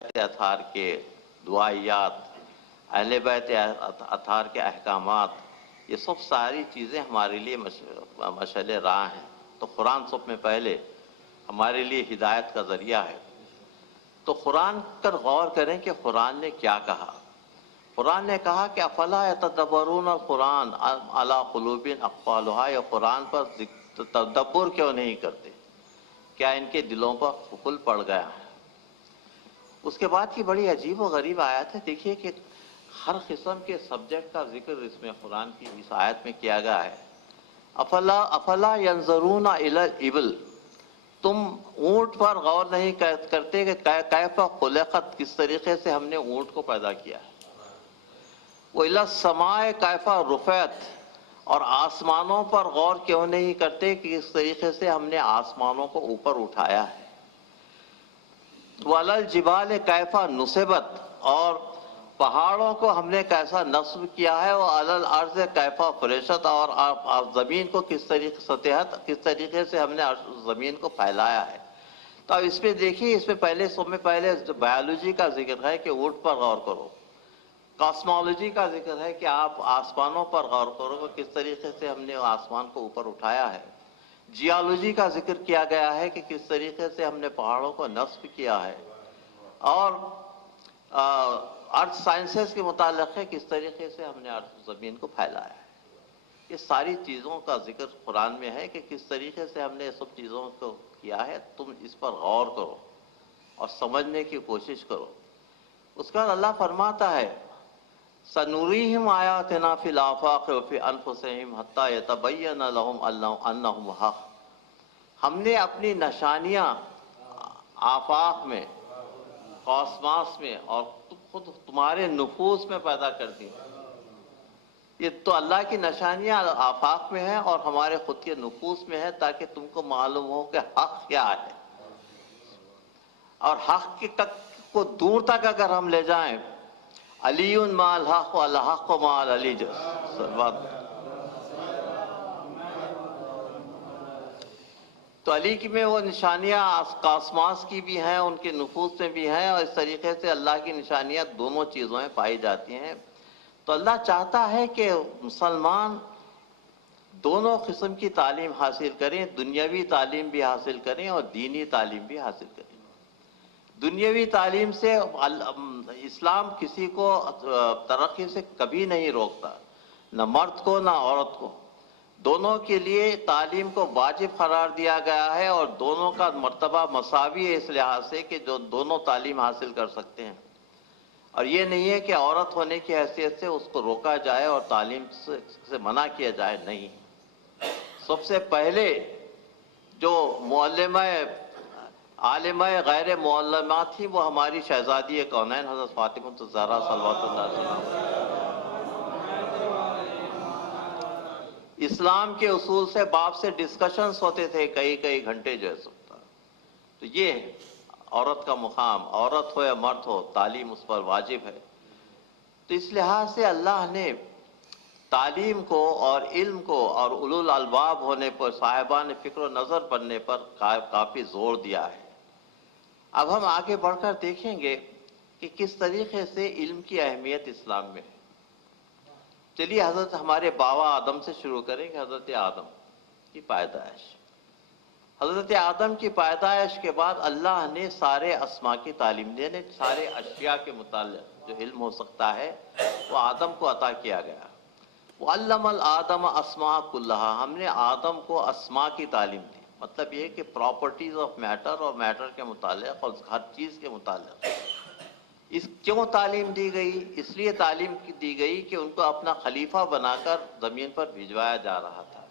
اطہار کے دعائیات، اہل بیت اطہار کے احکامات، یہ سب ساری چیزیں ہمارے لیے مشعل راہ ہیں۔ تو قرآن سب میں پہلے ہمارے لیے ہدایت کا ذریعہ ہے۔ تو قرآن پر غور کریں کہ قرآن نے کیا کہا۔ قرآن نے کہا کہ افلا یتدبرون القرآن علی قلوب اقفالها، یا قرآن پر تدبر کیوں نہیں کرتے، کیا ان کے دلوں پر قفل پڑ گیا ہے۔ اس کے بعد کی بڑی عجیب و غریب آیت ہے، دیکھیے کہ ہر قسم کے سبجیکٹ کا ذکر اس میں قرآن کی اس آیت میں کیا گیا ہے۔ افلا ینظرون الی الابل، تم اونٹ پر غور نہیں کرتے کہ کیف خلقت، کس طریقے سے ہم نے اونٹ کو پیدا کیا ہے۔ وَإِلَى السَّمَاءِ كَيْفَ رُفِعَتْ، اور آسمانوں پر غور کیوں نہیں کرتے کہ کس طریقے سے ہم نے آسمانوں کو اوپر اٹھایا ہے۔ وَعَلَى الْجِبَالِ كَيْفَ نُصِبَتْ، اور پہاڑوں کو ہم نے کیسا نصب کیا ہے۔ وَعَلَى الْأَرْضِ كَيْفَ فُرِشَتْ، اور زمین کو کس طریقے سے ہم نے زمین کو پھیلایا ہے۔ تو اب اس میں دیکھیے، اس میں پہلے بایولوجی کا ذکر ہے کہ اونٹ پر غور کرو، کاسمولوجی کا ذکر ہے کہ آپ آسمانوں پر غور کرو کہ کس طریقے سے ہم نے آسمان کو اوپر اٹھایا ہے۔ جیولوجی کا ذکر کیا گیا ہے کہ کس طریقے سے ہم نے پہاڑوں کو نصب کیا ہے، اور ارتھ سائنسز کے متعلق ہے کس طریقے سے ہم نے زمین کو پھیلایا ہے۔ یہ ساری چیزوں کا ذکر قرآن میں ہے کہ کس طریقے سے ہم نے سب چیزوں کو کیا ہے، تم اس پر غور کرو اور سمجھنے کی کوشش کرو۔ اس کا اللہ فرماتا ہے سَنُرِيهِمْ آيَاتِنَا فِي الْآفَاقِ وَفِي أَنفُسِهِمْ حَتَّى يَتَبَيَّنَ لَهُمْ أَنَّهُ الْحَقُّ، ہم نے اپنی نشانیاں آفاق میں، کاسماس میں، اور خود تمہارے نفوس میں پیدا کر دی۔ یہ تو اللہ کی نشانیاں آفاق میں ہیں اور ہمارے خود کے نفوس میں ہے، تاکہ تم کو معلوم ہو کہ حق کیا ہے۔ اور حق کی تک کو دور تک اگر ہم لے جائیں، علی مع الحق والحق مع العلی، تو علی کی میں وہ نشانیاں کاسماس کی بھی ہیں، ان کے نفوس میں بھی ہیں، اور اس طریقے سے اللہ کی نشانیاں دونوں چیزوں میں پائی جاتی ہیں۔ تو اللہ چاہتا ہے کہ مسلمان دونوں قسم کی تعلیم حاصل کریں، دنیاوی تعلیم بھی حاصل کریں اور دینی تعلیم بھی حاصل کریں۔ دنیاوی تعلیم سے اسلام کسی کو ترقی سے کبھی نہیں روکتا، نہ مرد کو نہ عورت کو، دونوں کے لیے تعلیم کو واجب قرار دیا گیا ہے، اور دونوں کا مرتبہ مساوی ہے اس لحاظ سے کہ جو دونوں تعلیم حاصل کر سکتے ہیں۔ اور یہ نہیں ہے کہ عورت ہونے کی حیثیت سے اس کو روکا جائے اور تعلیم سے منع کیا جائے، نہیں۔ سب سے پہلے جو معلمہ عالمہ غیر معلمہ تھی وہ ہماری شہزادی کونین حضرت فاطمہ الزہرا صلوات اللہ علیہ۔ اسلام کے اصول سے باپ سے ڈسکشنز ہوتے تھے کئی گھنٹے جو ہے سب تھا۔ تو یہ عورت کا مقام، عورت ہو یا مرد ہو، تعلیم اس پر واجب ہے۔ تو اس لحاظ سے اللہ نے تعلیم کو اور علم کو اور اولو الالباب ہونے پر، صاحبان فکر و نظر بننے پر کافی زور دیا ہے۔ اب ہم آگے بڑھ کر دیکھیں گے کہ کس طریقے سے علم کی اہمیت اسلام میں ہے۔ چلیے حضرت ہمارے بابا آدم سے شروع کریں کہ حضرت آدم کی پیدائش۔ حضرت آدم کی پیدائش کے بعد اللہ نے سارے اسماء کی تعلیم دینے، سارے اشیاء کے متعلق جو علم ہو سکتا ہے وہ آدم کو عطا کیا گیا۔ وَعَلَّمَ الْآدَمَ أَسْمَاءَ كُلَّهَا، ہم نے آدم کو اسماء کی تعلیم دی، مطلب یہ کہ پراپرٹیز آف میٹر اور میٹر کے متعلق اور ہر چیز کے متعلق۔ اس کیوں تعلیم دی گئی؟ اس لیے تعلیم دی گئی کہ ان کو اپنا خلیفہ بنا کر زمین پر بھجوایا جا رہا تھا۔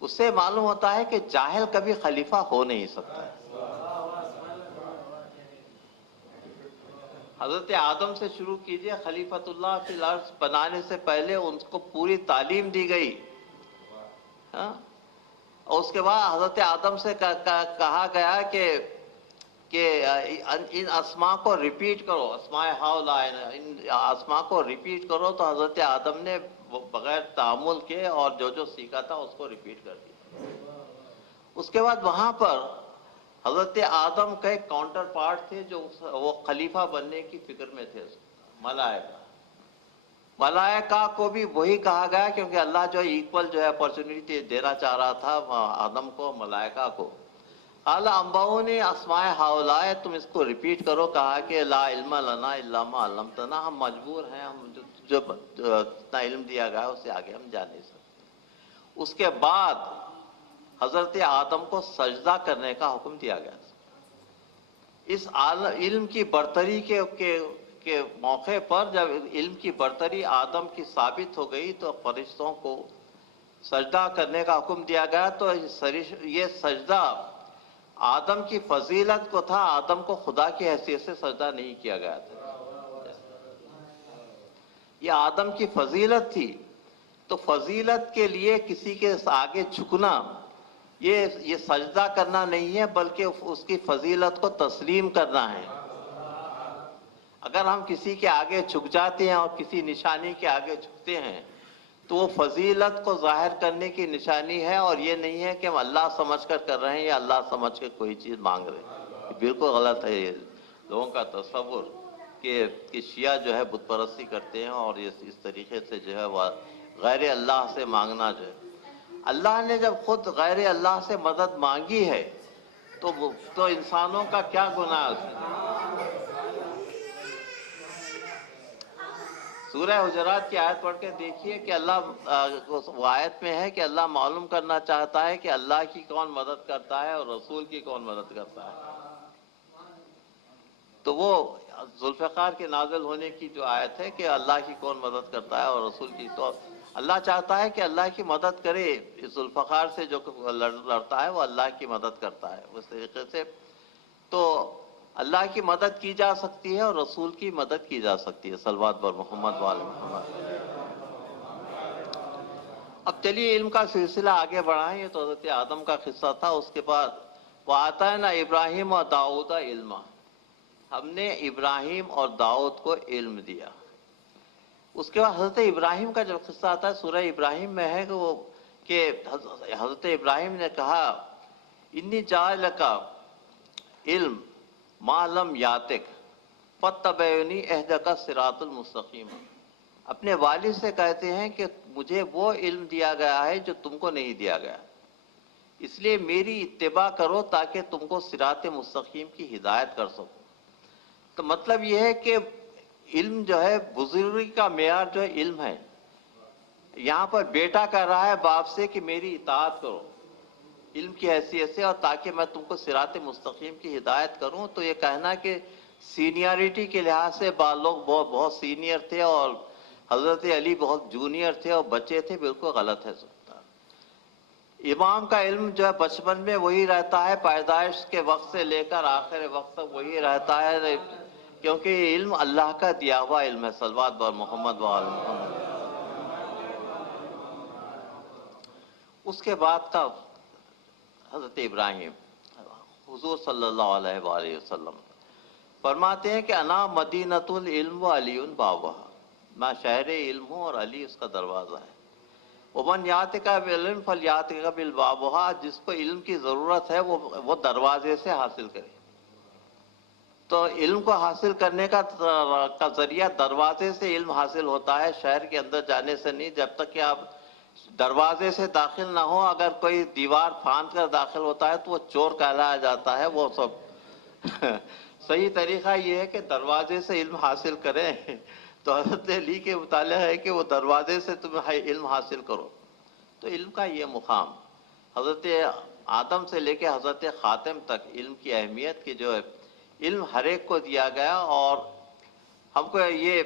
اس سے معلوم ہوتا ہے کہ جاہل کبھی خلیفہ ہو نہیں سکتا ہے۔ حضرت آدم سے شروع کیجئے، خلیفۃ اللہ فی الارض بنانے سے پہلے ان کو پوری تعلیم دی گئی، اور اس کے بعد حضرت آدم سے کہا گیا کہ ان اسماء کو ریپیٹ کرو، اسماء ہؤلاء، ان اسماء کو ریپیٹ کرو۔ تو حضرت آدم نے بغیر تأمل کے اور جو سیکھا تھا اس کو ریپیٹ کر دیا۔ اس کے بعد وہاں پر حضرت آدم کا ایک کاؤنٹر پارٹ تھے جو وہ خلیفہ بننے کی فکر میں تھے، ملائکہ۔ ملائکہ کو بھی وہی کہا گیا کیونکہ اللہ جو ایکول جو ہے اپرچونٹی دینا چاہ رہا تھا آدم کو، ملائکہ کو۔ قال انبئونی اسماء ہؤلاء، تم اس کو ریپیٹ کرو، کہا کہ لا علم لنا الا ما علمتنا، ہم مجبور ہیں، ہم جو اتنا علم دیا گیا اس سے آگے ہم جا نہیں سکتے۔ اس کے بعد حضرت آدم کو سجدہ کرنے کا حکم دیا گیا۔ اس علم کی برتری کے موقع پر جب علم کی برتری آدم کی ثابت ہو گئی تو فرشتوں کو سجدہ کرنے کا حکم دیا گیا۔ تو یہ سجدہ آدم کی فضیلت کو تھا، آدم کو خدا کی حیثیت سے سجدہ نہیں کیا گیا تھا، یہ آدم کی فضیلت تھی۔ تو فضیلت کے لیے کسی کے آگے جھکنا یہ سجدہ کرنا نہیں ہے، بلکہ اس کی فضیلت کو تسلیم کرنا ہے۔ اگر ہم کسی کے آگے جھک جاتے ہیں اور کسی نشانی کے آگے جھکتے ہیں تو وہ فضیلت کو ظاہر کرنے کی نشانی ہے، اور یہ نہیں ہے کہ ہم اللہ سمجھ کر رہے ہیں یا اللہ سمجھ کے کوئی چیز مانگ رہے ہیں۔ یہ بالکل غلط ہے، یہ لوگوں کا تصور کہ شیعہ جو ہے بت پرستی کرتے ہیں اور اس طریقے سے جو ہے وہ غیر اللہ سے مانگنا جو ہے۔ اللہ نے جب خود غیر اللہ سے مدد مانگی ہے تو انسانوں کا کیا گناہ ہے؟ سورہ حجرات کی آیت پڑھ کے دیکھیے کہ اللہ وہ آیت میں ہے کہ اللہ معلوم کرنا چاہتا ہے کہ اللہ کی کون مدد کرتا ہے اور رسول کی کون مدد کرتا ہے۔ تو وہ ذوالفقار کے نازل ہونے کی جو آیت ہے کہ اللہ کی کون مدد کرتا ہے اور رسول کی، تو اللہ چاہتا ہے کہ اللہ کی مدد کرے، اس ذوالفقار سے جو لڑتا ہے وہ اللہ کی مدد کرتا ہے۔ اس طریقے سے تو اللہ کی مدد کی جا سکتی ہے اور رسول کی مدد کی جا سکتی ہے، صلوات بر محمد و آل محمد۔ اب چلیے علم کا سلسلہ آگے بڑھائیں۔ یہ تو حضرت آدم کا قصہ تھا۔ اس کے بعد وَآتَيْنَا إِبْرَاهِيمَ وَدَاؤُدَ عِلْمًا، ہم نے ابراہیم اور داؤد کو علم دیا۔ اس کے بعد حضرت ابراہیم کا جب قصہ آتا ہے سورہ ابراہیم میں ہے کہ حضرت ابراہیم نے کہا انی جاعلک علم ما لم یاتک فاتبعنی اہدک الصراط المستقیم۔ اپنے والد سے کہتے ہیں کہ مجھے وہ علم دیا گیا ہے جو تم کو نہیں دیا گیا، اس لیے میری اتباع کرو تاکہ تم کو صراط مستقیم کی ہدایت کر سکو۔ تو مطلب یہ ہے کہ علم جو ہے بزرگی کا معیار جو ہے علم ہے۔ یہاں پر بیٹا کہہ رہا ہے باپ سے کہ میری اطاعت کرو علم کی حیثیت سے، اور تاکہ میں تم کو صراط مستقیم کی ہدایت کروں۔ تو یہ کہنا کہ سینئرٹی کے لحاظ سے لوگ بہت سینئر تھے اور حضرت علی بہت جونیئر تھے اور بچے تھے، بالکل غلط ہے۔ امام کا علم جو ہے بچپن میں وہی رہتا ہے، پیدائش کے وقت سے لے کر آخر وقت تک وہی رہتا ہے، کیونکہ یہ علم اللہ کا دیا ہوا علم ہے، صلوات بر محمد و آل محمد۔ اس کے بعد کا حضرت ابراہیم، حضور صلی اللہ علیہ وآلہ وسلم فرماتے ہیں کہ انا مدینۃ العلم و علی بابہا، میں شہر علم ہوں اور علی اس کا دروازہ ہے۔ ومن یاتک بالعلم فلیاتک بالبابہا، جس کو علم کی ضرورت ہے وہ دروازے سے حاصل کرے۔ تو علم کو حاصل کرنے کا ذریعہ دروازے سے علم حاصل ہوتا ہے، شہر کے اندر جانے سے نہیں۔ جب تک کہ آپ دروازے سے داخل نہ ہو، اگر کوئی دیوار پھاند کر داخل ہوتا ہے تو وہ چور کہلایا جاتا ہے، وہ سب صحیح طریقہ یہ ہے کہ دروازے سے علم حاصل کریں۔ تو حضرت علی کے مطالعہ ہے کہ وہ دروازے سے تم علم حاصل کرو۔ تو علم کا یہ مقام حضرت آدم سے لے کے حضرت خاتم تک علم کی اہمیت کی جو ہے، علم ہر ایک کو دیا گیا اور ہم کو یہ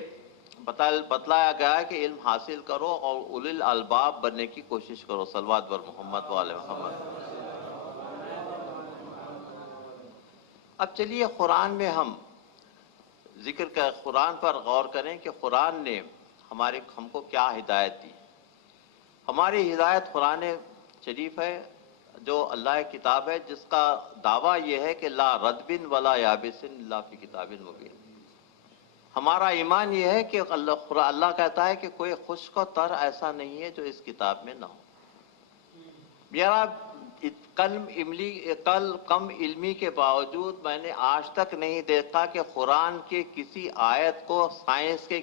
بتلایا گیا کہ علم حاصل کرو اور اولی الالباب بننے کی کوشش کرو، صلوات بر محمد و آل محمد۔ اب چلیے قرآن میں ہم ذکر کا قرآن پر غور کریں کہ قرآن نے ہم کو کیا ہدایت دی۔ ہماری ہدایت قرآن شریف ہے جو اللہ کی کتاب ہے، جس کا دعویٰ یہ ہے کہ لا ردب ولا یابس الا فی کتاب مبین۔ ہمارا ایمان یہ ہے کہ اللہ کہتا ہے کہ کوئی خشک و تر ایسا نہیں ہے جو اس کتاب میں نہ ہو۔ میرا کل کم علمی کے باوجود میں نے آج تک نہیں دیکھا کہ قرآن کے کسی آیت کو سائنس کے